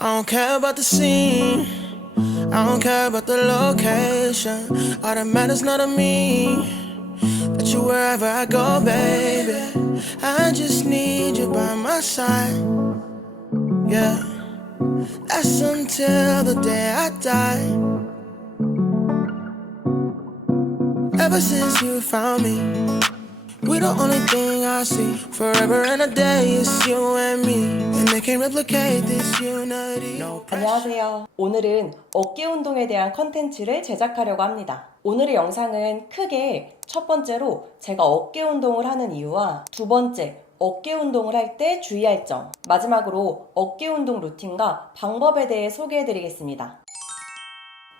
I don't care about the scene. I don't care about the location. All that matters not to me. That you wherever I go, baby. I just need you by my side. Yeah, that's until the day I die. Ever since you found me, we the only thing I see. Forever and a day, it's you and me. And they can't replicate this unity. No pressure. 안녕하세요. 오늘은 어깨 운동에 대한 컨텐츠를 제작하려고 합니다. 오늘의 영상은 크게 첫 번째로 제가 어깨 운동을 하는 이유와 두 번째, 어깨 운동을 할 때 주의할 점, 마지막으로 어깨 운동 루틴과 방법에 대해 소개해드리겠습니다.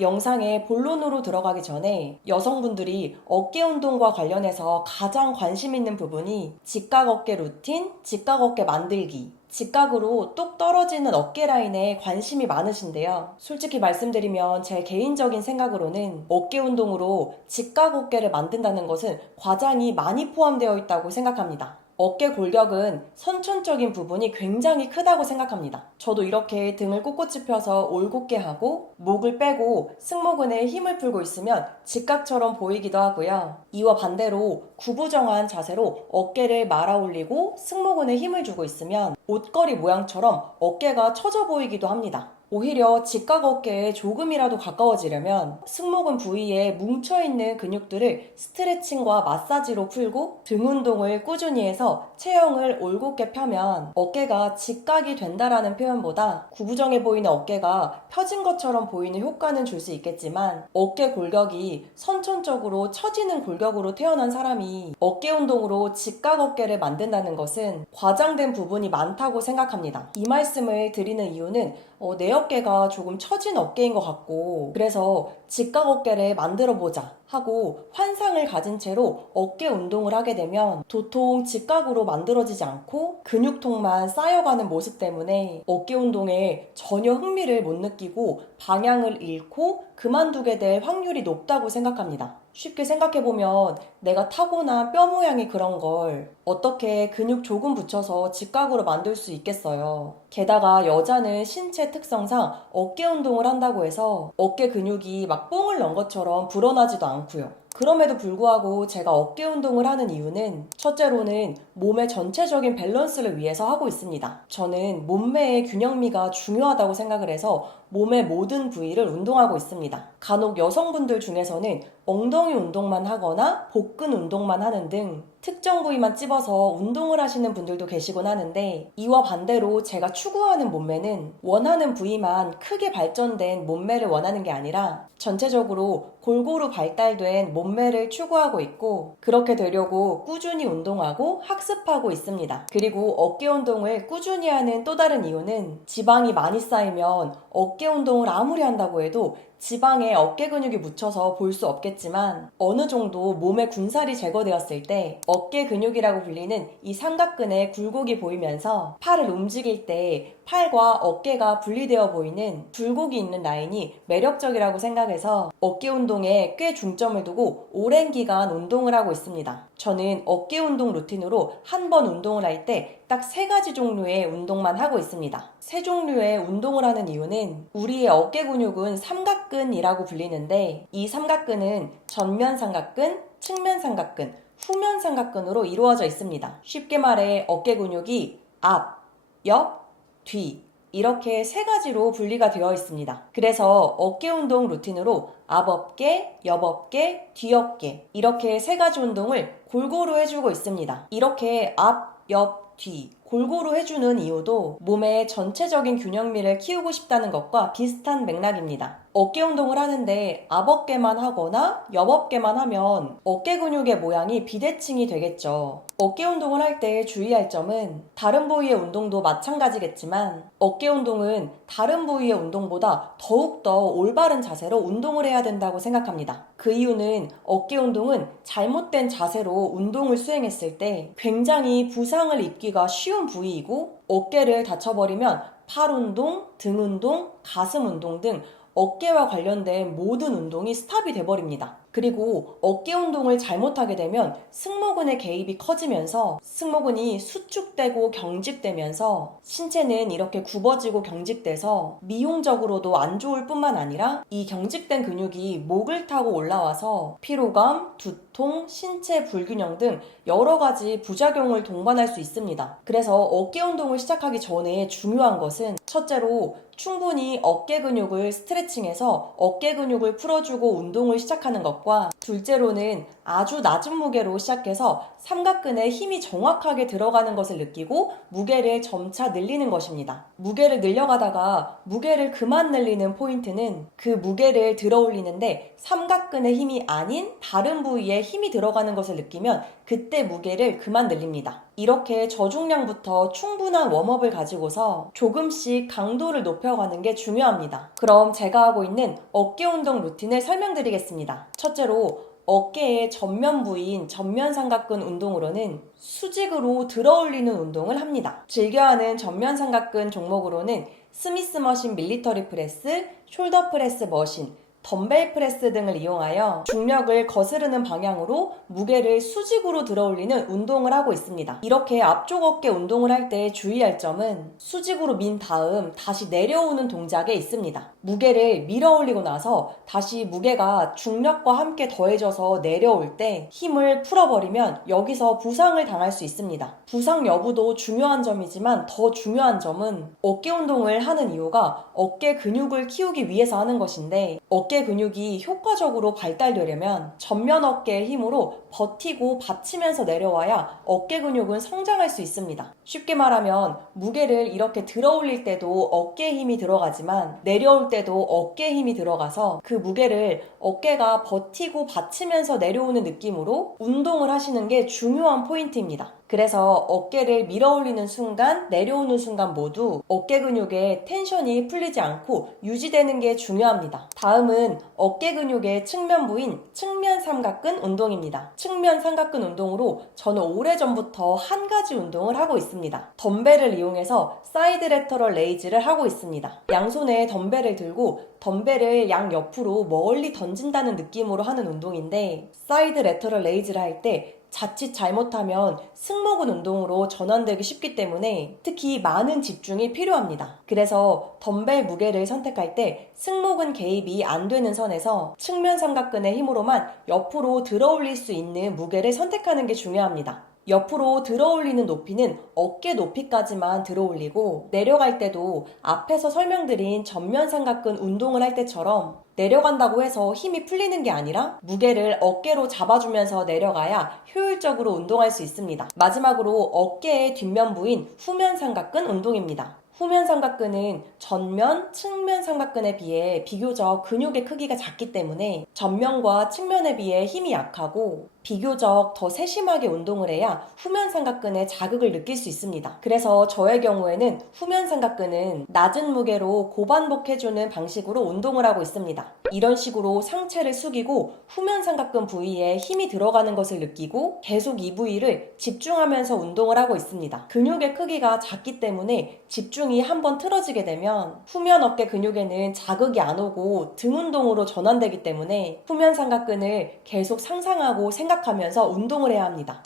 영상의 본론으로 들어가기 전에 여성분들이 어깨 운동과 관련해서 가장 관심 있는 부분이 직각 어깨 루틴, 직각 어깨 만들기, 직각으로 뚝 떨어지는 어깨 라인에 관심이 많으신데요. 솔직히 말씀드리면 제 개인적인 생각으로는 어깨 운동으로 직각 어깨를 만든다는 것은 과장이 많이 포함되어 있다고 생각합니다. 어깨 골격은 선천적인 부분이 굉장히 크다고 생각합니다. 저도 이렇게 등을 꼿꼿이 펴서 올곧게 하고 목을 빼고 승모근에 힘을 풀고 있으면 직각처럼 보이기도 하고요. 이와 반대로 구부정한 자세로 어깨를 말아 올리고 승모근에 힘을 주고 있으면 옷걸이 모양처럼 어깨가 처져 보이기도 합니다. 오히려 직각 어깨에 조금이라도 가까워지려면 승모근 부위에 뭉쳐있는 근육들을 스트레칭과 마사지로 풀고 등 운동을 꾸준히 해서 체형을 올곧게 펴면 어깨가 직각이 된다라는 표현보다 구부정해 보이는 어깨가 펴진 것처럼 보이는 효과는 줄 수 있겠지만 어깨 골격이 선천적으로 처지는 골격으로 태어난 사람이 어깨 운동으로 직각 어깨를 만든다는 것은 과장된 부분이 많다고 생각합니다. 이 말씀을 드리는 이유는 내 어깨가 조금 처진 어깨인 것 같고 그래서 직각 어깨를 만들어 보자 하고 환상을 가진 채로 어깨 운동을 하게 되면 도통 직각으로 만들어지지 않고 근육통만 쌓여가는 모습 때문에 어깨 운동에 전혀 흥미를 못 느끼고 방향을 잃고 그만두게 될 확률이 높다고 생각합니다. 쉽게 생각해보면 내가 타고난 뼈 모양이 그런 걸 어떻게 근육 조금 붙여서 직각으로 만들 수 있겠어요. 게다가 여자는 신체 특성상 어깨 운동을 한다고 해서 어깨 근육이 막 뽕을 넣은 것처럼 불어나지도 않고요. 그럼에도 불구하고 제가 어깨 운동을 하는 이유는 첫째로는 몸의 전체적인 밸런스를 위해서 하고 있습니다. 저는 몸매의 균형미가 중요하다고 생각을 해서 몸의 모든 부위를 운동하고 있습니다. 간혹 여성분들 중에서는 엉덩이 운동만 하거나 복근 운동만 하는 등 특정 부위만 찝어서 운동을 하시는 분들도 계시곤 하는데 이와 반대로 제가 추구하는 몸매는 원하는 부위만 크게 발전된 몸매를 원하는 게 아니라 전체적으로 골고루 발달된 몸매를 추구하고 있고 그렇게 되려고 꾸준히 운동하고 학습하고 있습니다. 그리고 어깨 운동을 꾸준히 하는 또 다른 이유는 지방이 많이 쌓이면 어깨 운동을 아무리 한다고 해도 지방에 어깨 근육이 묻혀서 볼 수 없겠지만 어느 정도 몸의 군살이 제거되었을 때 어깨 근육이라고 불리는 이 삼각근의 굴곡이 보이면서 팔을 움직일 때 팔과 어깨가 분리되어 보이는 굴곡이 있는 라인이 매력적이라고 생각해서 어깨 운동에 꽤 중점을 두고 오랜 기간 운동을 하고 있습니다. 저는 어깨 운동 루틴으로 한 번 운동을 할 때 딱 3가지 종류의 운동만 하고 있습니다. 3종류의 운동을 하는 이유는 우리의 어깨 근육은 삼각근이라고 불리는데 이 삼각근은 전면 삼각근, 측면 삼각근, 후면 삼각근으로 이루어져 있습니다. 쉽게 말해 어깨 근육이 앞, 옆, 뒤 이렇게 3가지로 분리가 되어 있습니다. 그래서 어깨 운동 루틴으로 앞 어깨, 옆 어깨, 뒤 어깨 이렇게 3가지 운동을 골고루 해주고 있습니다. 이렇게 앞, 옆, 뒤 골고루 해주는 이유도 몸의 전체적인 균형미를 키우고 싶다는 것과 비슷한 맥락입니다. 어깨 운동을 하는데 앞어깨만 하거나 옆어깨만 하면 어깨 근육의 모양이 비대칭이 되겠죠. 어깨 운동을 할 때 주의할 점은 다른 부위의 운동도 마찬가지겠지만 어깨 운동은 다른 부위의 운동보다 더욱더 올바른 자세로 운동을 해야 된다고 생각합니다. 그 이유는 어깨 운동은 잘못된 자세로 운동을 수행했을 때 굉장히 부상을 입기가 쉬운 부위이고 어깨를 다쳐버리면 팔 운동, 등 운동, 가슴 운동 등 어깨와 관련된 모든 운동이 스탑이 돼버립니다. 그리고 어깨 운동을 잘못하게 되면 승모근의 개입이 커지면서 승모근이 수축되고 경직되면서 신체는 이렇게 굽어지고 경직돼서 미용적으로도 안 좋을 뿐만 아니라 이 경직된 근육이 목을 타고 올라와서 피로감, 두통, 신체 불균형 등 여러 가지 부작용을 동반할 수 있습니다. 그래서 어깨 운동을 시작하기 전에 중요한 것은 첫째로 충분히 어깨 근육을 스트레칭해서 어깨 근육을 풀어주고 운동을 시작하는 것과 둘째로는 아주 낮은 무게로 시작해서 삼각근에 힘이 정확하게 들어가는 것을 느끼고 무게를 점차 늘리는 것입니다. 무게를 늘려가다가 무게를 그만 늘리는 포인트는 그 무게를 들어 올리는데 삼각근의 힘이 아닌 다른 부위에 힘이 들어가는 것을 느끼면 그때 무게를 그만 늘립니다. 이렇게 저중량부터 충분한 웜업을 가지고서 조금씩 강도를 높여가는 게 중요합니다. 그럼 제가 하고 있는 어깨 운동 루틴을 설명드리겠습니다. 첫째로 어깨의 전면 부위인 전면 삼각근 운동으로는 수직으로 들어 올리는 운동을 합니다. 즐겨하는 전면 삼각근 종목으로는 스미스 머신 밀리터리 프레스, 숄더 프레스 머신, 덤벨 프레스 등을 이용하여 중력을 거스르는 방향으로 무게를 수직으로 들어 올리는 운동을 하고 있습니다. 이렇게 앞쪽 어깨 운동을 할 때 주의할 점은 수직으로 민 다음 다시 내려오는 동작에 있습니다. 무게를 밀어 올리고 나서 다시 무게가 중력과 함께 더해져서 내려올 때 힘을 풀어버리면 여기서 부상을 당할 수 있습니다. 부상 여부도 중요한 점이지만 더 중요한 점은 어깨 운동을 하는 이유가 어깨 근육을 키우기 위해서 하는 것인데 어깨 근육이 효과적으로 발달되려면 전면 어깨의 힘으로 버티고 받치면서 내려와야 어깨 근육은 성장할 수 있습니다. 쉽게 말하면 무게를 이렇게 들어 올릴 때도 어깨에 힘이 들어가지만 내려올 때도 어깨에 힘이 들어가서 그 무게를 어깨가 버티고 받치면서 내려오는 느낌으로 운동을 하시는 게 중요한 포인트입니다. 그래서 어깨를 밀어 올리는 순간, 내려오는 순간 모두 어깨 근육의 텐션이 풀리지 않고 유지되는 게 중요합니다. 다음은 어깨 근육의 측면 부인 측면 삼각근 운동입니다. 측면 삼각근 운동으로 저는 오래전부터 한 가지 운동을 하고 있습니다. 덤벨을 이용해서 사이드 레터럴 레이즈를 하고 있습니다. 양손에 덤벨을 들고 덤벨을 양옆으로 멀리 던진다는 느낌으로 하는 운동인데 사이드 레터럴 레이즈를 할 때 자칫 잘못하면 승모근 운동으로 전환되기 쉽기 때문에 특히 많은 집중이 필요합니다. 그래서 덤벨 무게를 선택할 때 승모근 개입이 안 되는 선에서 측면 삼각근의 힘으로만 옆으로 들어 올릴 수 있는 무게를 선택하는 게 중요합니다. 옆으로 들어 올리는 높이는 어깨 높이까지만 들어 올리고 내려갈 때도 앞에서 설명드린 전면 삼각근 운동을 할 때처럼 내려간다고 해서 힘이 풀리는 게 아니라 무게를 어깨로 잡아주면서 내려가야 효율적으로 운동할 수 있습니다. 마지막으로 어깨의 뒷면 부인 후면 삼각근 운동입니다. 후면 삼각근은 전면, 측면 삼각근에 비해 비교적 근육의 크기가 작기 때문에 전면과 측면에 비해 힘이 약하고 비교적 더 세심하게 운동을 해야 후면 삼각근의 자극을 느낄 수 있습니다. 그래서 저의 경우에는 후면 삼각근은 낮은 무게로 고반복해주는 방식으로 운동을 하고 있습니다. 이런 식으로 상체를 숙이고 후면 삼각근 부위에 힘이 들어가는 것을 느끼고 계속 이 부위를 집중하면서 운동을 하고 있습니다. 근육의 크기가 작기 때문에 집중이 한번 틀어지게 되면 후면 어깨 근육에는 자극이 안 오고 등 운동으로 전환되기 때문에 후면 삼각근을 계속 상상하고 생각하면서 운동을 해야 합니다.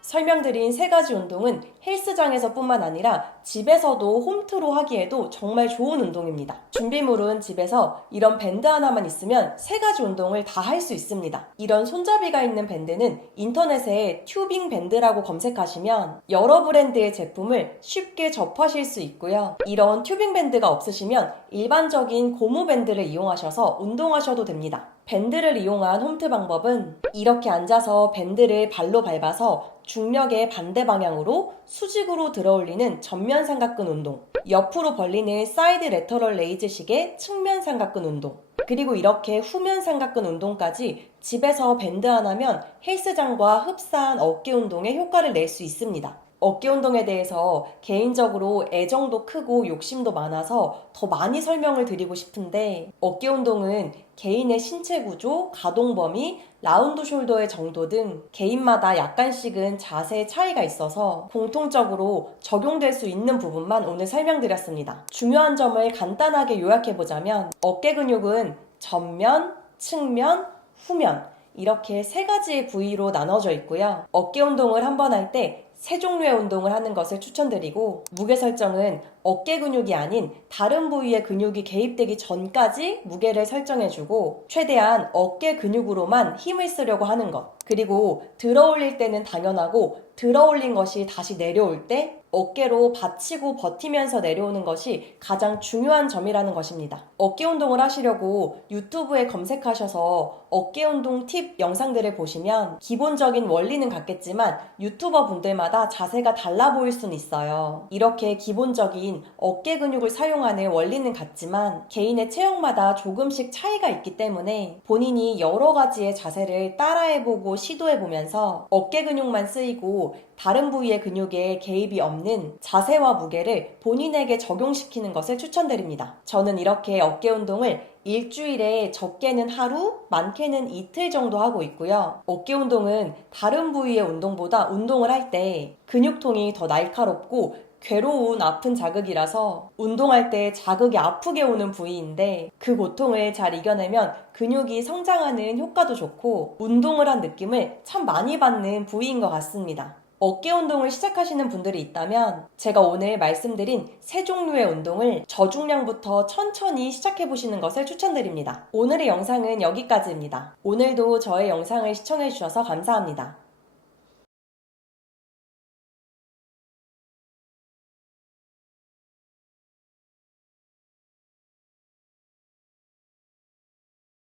설명드린 세 가지 운동은 헬스장에서 뿐만 아니라 집에서도 홈트로 하기에도 정말 좋은 운동입니다. 준비물은 집에서 이런 밴드 하나만 있으면 세 가지 운동을 다 할 수 있습니다. 이런 손잡이가 있는 밴드는 인터넷에 튜빙 밴드라고 검색하시면 여러 브랜드의 제품을 쉽게 접하실 수 있고요. 이런 튜빙 밴드가 없으시면 일반적인 고무 밴드를 이용하셔서 운동하셔도 됩니다. 밴드를 이용한 홈트 방법은 이렇게 앉아서 밴드를 발로 밟아서 중력의 반대 방향으로 수직으로 들어 올리는 전면 삼각근 운동, 옆으로 벌리는 사이드 레터럴 레이즈식의 측면 삼각근 운동, 그리고 이렇게 후면 삼각근 운동까지 집에서 밴드 하나면 헬스장과 흡사한 어깨 운동에 효과를 낼 수 있습니다. 어깨 운동에 대해서 개인적으로 애정도 크고 욕심도 많아서 더 많이 설명을 드리고 싶은데 어깨 운동은 개인의 신체 구조, 가동 범위, 라운드 숄더의 정도 등 개인마다 약간씩은 자세의 차이가 있어서 공통적으로 적용될 수 있는 부분만 오늘 설명드렸습니다. 중요한 점을 간단하게 요약해보자면 어깨 근육은 전면, 측면, 후면 이렇게 세 가지의 부위로 나눠져 있고요. 어깨 운동을 한번 할 때 세 종류의 운동을 하는 것을 추천드리고 무게 설정은 어깨 근육이 아닌 다른 부위의 근육이 개입되기 전까지 무게를 설정해주고 최대한 어깨 근육으로만 힘을 쓰려고 하는 것. 그리고 들어 올릴 때는 당연하고 들어 올린 것이 다시 내려올 때 어깨로 받치고 버티면서 내려오는 것이 가장 중요한 점이라는 것입니다. 어깨 운동을 하시려고 유튜브에 검색하셔서 어깨 운동 팁 영상들을 보시면 기본적인 원리는 같겠지만 유튜버 분들마다 자세가 달라 보일 수는 있어요. 이렇게 기본적인 어깨 근육을 사용하는 원리는 같지만 개인의 체형마다 조금씩 차이가 있기 때문에 본인이 여러 가지의 자세를 따라해보고 시도해보면서 어깨 근육만 쓰이고 다른 부위의 근육에 개입이 없는 자세와 무게를 본인에게 적용시키는 것을 추천드립니다. 저는 이렇게 어깨 운동을 일주일에 적게는 하루, 많게는 이틀 정도 하고 있고요. 어깨 운동은 다른 부위의 운동보다 운동을 할 때 근육통이 더 날카롭고 괴로운 아픈 자극이라서 운동할 때 자극이 아프게 오는 부위인데 그 고통을 잘 이겨내면 근육이 성장하는 효과도 좋고 운동을 한 느낌을 참 많이 받는 부위인 것 같습니다. 어깨 운동을 시작하시는 분들이 있다면 제가 오늘 말씀드린 세 종류의 운동을 저중량부터 천천히 시작해보시는 것을 추천드립니다. 오늘의 영상은 여기까지입니다. 오늘도 저의 영상을 시청해주셔서 감사합니다.